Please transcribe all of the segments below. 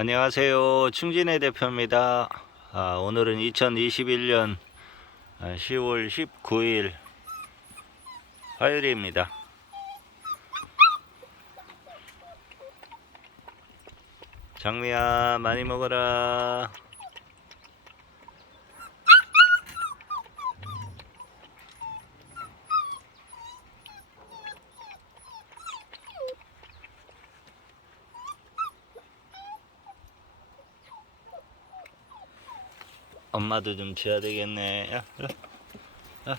안녕하세요. 충진의 대표입니다. 아, 오늘은 2021년 10월 19일 화요일입니다. 장미야, 많이 먹어라. 엄마도 좀 줘야 되겠네. 야, 이리 와. 야.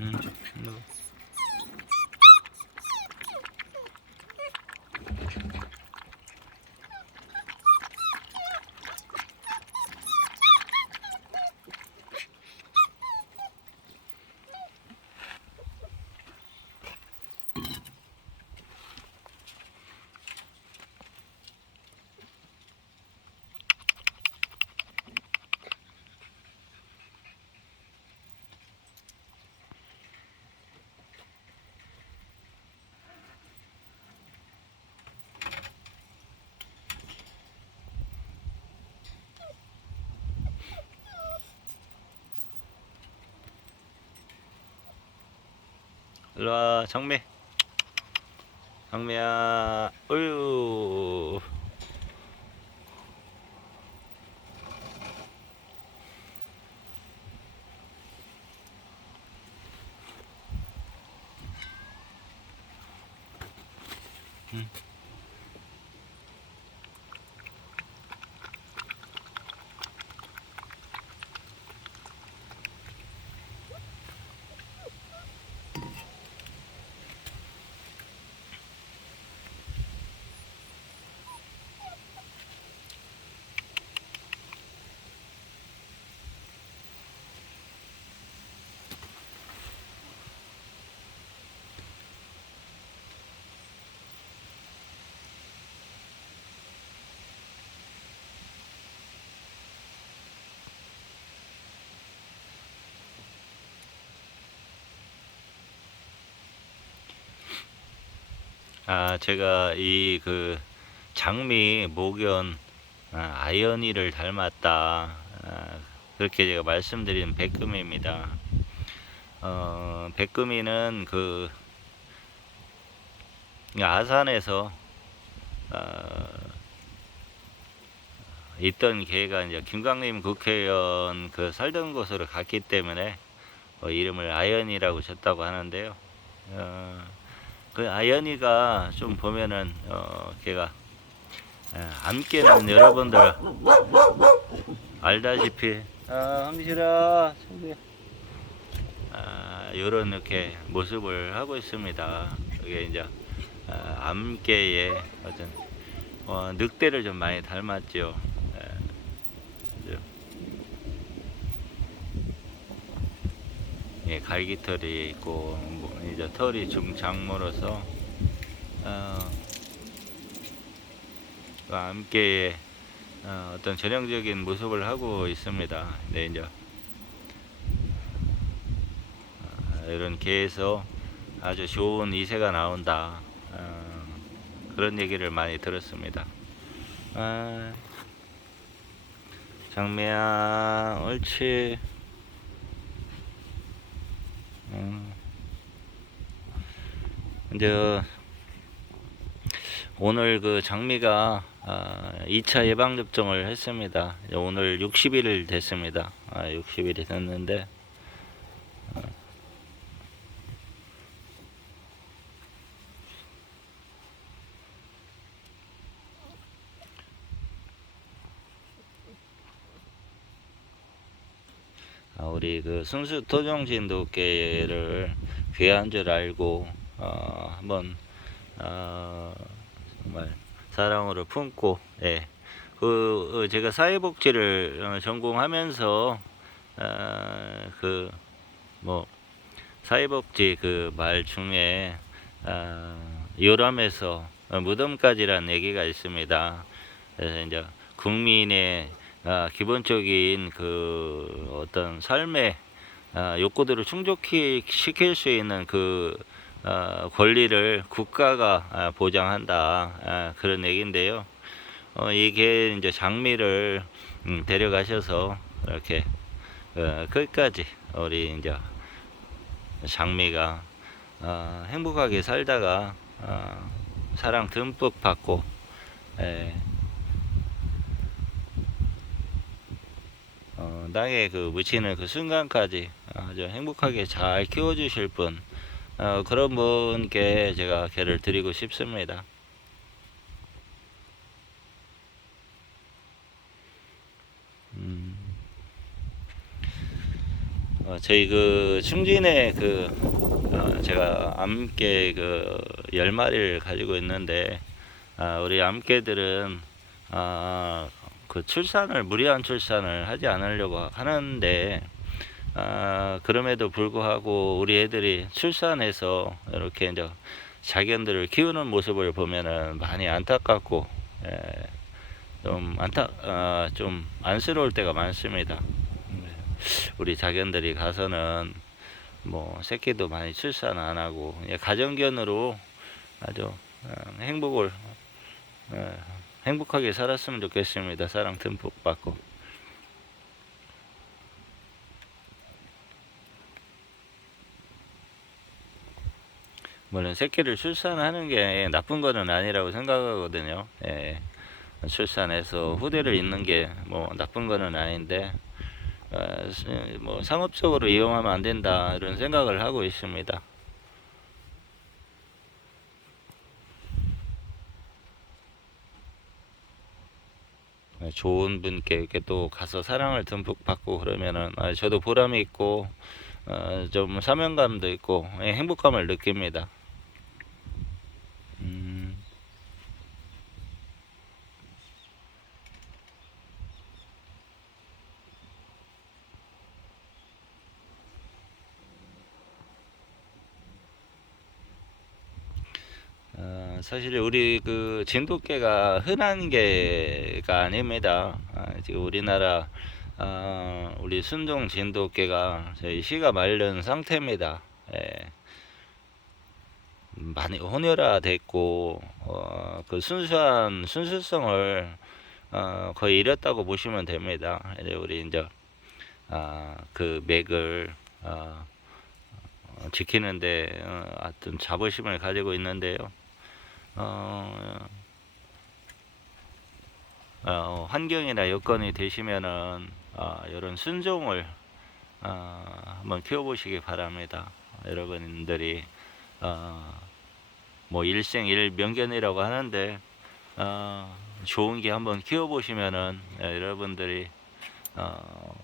음, 너. 일로와 장미 장미야. 어유 아 제가 이 그 장미 목연 아, 아이언이를 닮았다 아, 그렇게 제가 말씀드린 백금입니다 어, 백금이는 그 아산에서 어, 있던 개가 이제 김광림 국회의원 그 살던 곳으로 갔기 때문에 어, 이름을 아이언이라고 졌다고 하는데요. 어, 그 아이언이가 좀 보면은 어, 걔가 에, 암깨는 여러분들 알다시피 아, 황실아, 청구야. 아, 요런 이렇게 모습을 하고 있습니다. 이게 이제 아, 암깨의 어떤 어, 늑대를 좀 많이 닮았죠. 예? 예, 갈기털이 있고 뭐, 이제 털이 중장모로서 어, 그 암깨의 어, 어떤 전형적인 모습을 하고 있습니다. 네, 이제 아, 이런 개에서 아주 좋은 이세가 나온다. 어, 그런 얘기를 많이 들었습니다. 아, 장미야, 옳지. 음. 이제 오늘 그 장미가 아, 2차 예방 접종을 했습니다. 오늘 60일 됐습니다. 아, 60일이 됐는데 우리 그 순수 토종진 도깨를 귀한 줄 알고 어, 한번 어, 정말 사랑으로 품고 예. 그 어, 제가 사회복지를 어, 전공하면서 어, 그뭐 사회복지 그 말 중에 어, 요람에서 무덤까지라는 얘기가 있습니다. 그래서 이제 국민의 아, 기본적인 그 어떤 삶의 아, 욕구들을 충족시킬 수 있는 그 어, 권리를 국가가 아, 보장한다 아, 그런 얘기인데요. 어, 이게 이제 장미를 음, 데려가셔서 이렇게 어, 끝까지 우리 이제 장미가 어, 행복하게 살다가 어, 사랑 듬뿍 받고 에, 어, 땅에 그 묻히는 그 순간까지 아주 행복하게 잘 키워주실 분 어, 그런 분께 제가 개를 드리고 싶습니다. 음, 어, 저희 그 충진에 그 어, 제가 암개 그열 마리를 가지고 있는데 아, 우리 암개들은 아, 그 출산을 무리한 출산을 하지 않으려고 하는데 아, 그럼에도 불구하고 우리 애들이 출산해서 이렇게 이제 자견들을 키우는 모습을 보면은 많이 안타깝고 예, 좀 안타 아, 좀 안쓰러울 때가 많습니다. 우리 자견들이 가서는 뭐 새끼도 많이 출산 안 하고 그냥 가정견으로 아주 어, 행복을 어, 행복하게 살았으면 좋겠습니다. 사랑 듬뿍 받고. 물론 새끼를 출산하는 게 나쁜 거는 아니라고 생각하거든요. 예. 출산해서 후대를 잇는 게 뭐 나쁜 거는 아닌데 어, 스- 뭐 상업적으로 이용하면 안 된다 이런 생각을 하고 있습니다. 좋은 분께 이렇게 또 가서 사랑을 듬뿍 받고 그러면은 아, 저도 보람이 있고 어, 좀 사명감도 있고 예, 행복감을 느낍니다. 음, 어, 사실 우리 그 진돗개가 흔한 개가 아닙니다. 아, 지금 우리나라 어, 우리 순종 진돗개가 저희 시가 마른 상태입니다. 예. 많이 혼혈화됐고 어, 그 순수한 순수성을 어, 거의 잃었다고 보시면 됩니다. 이제 우리 이제 아, 그 맥을 어, 어, 지키는데 어, 어떤 자부심을 가지고 있는데요. 어, 어, 환경이나 여건이 되시면은 어, 이런 순종을 어, 한번 키워보시기 바랍니다. 여러분들이 어, 뭐 일생 일명견이라고 하는데 어, 좋은 게 한번 키워보시면은 예, 여러분들이 어,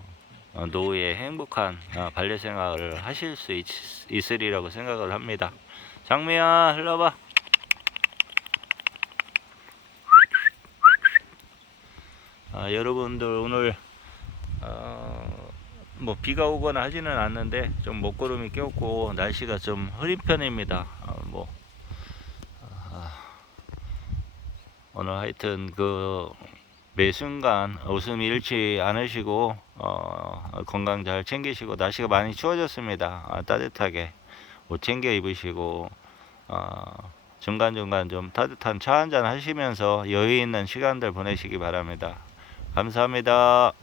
어, 노후에 행복한 어, 반려 생활을 하실 수 있, 있으리라고 생각을 합니다. 장미야, 흘러봐. 아, 여러분들 오늘 어, 뭐 비가 오거나 하지는 않는데 좀 먹구름이 꼈고 날씨가 좀 흐린 편입니다. 어, 뭐 아, 오늘 하여튼 그 매 순간 웃음이 잃지 않으시고 어, 건강 잘 챙기시고 날씨가 많이 추워졌습니다. 아, 따뜻하게 옷 챙겨 입으시고 어, 중간중간 좀 따뜻한 차 한잔 하시면서 여유 있는 시간들 보내시기 바랍니다. 감사합니다.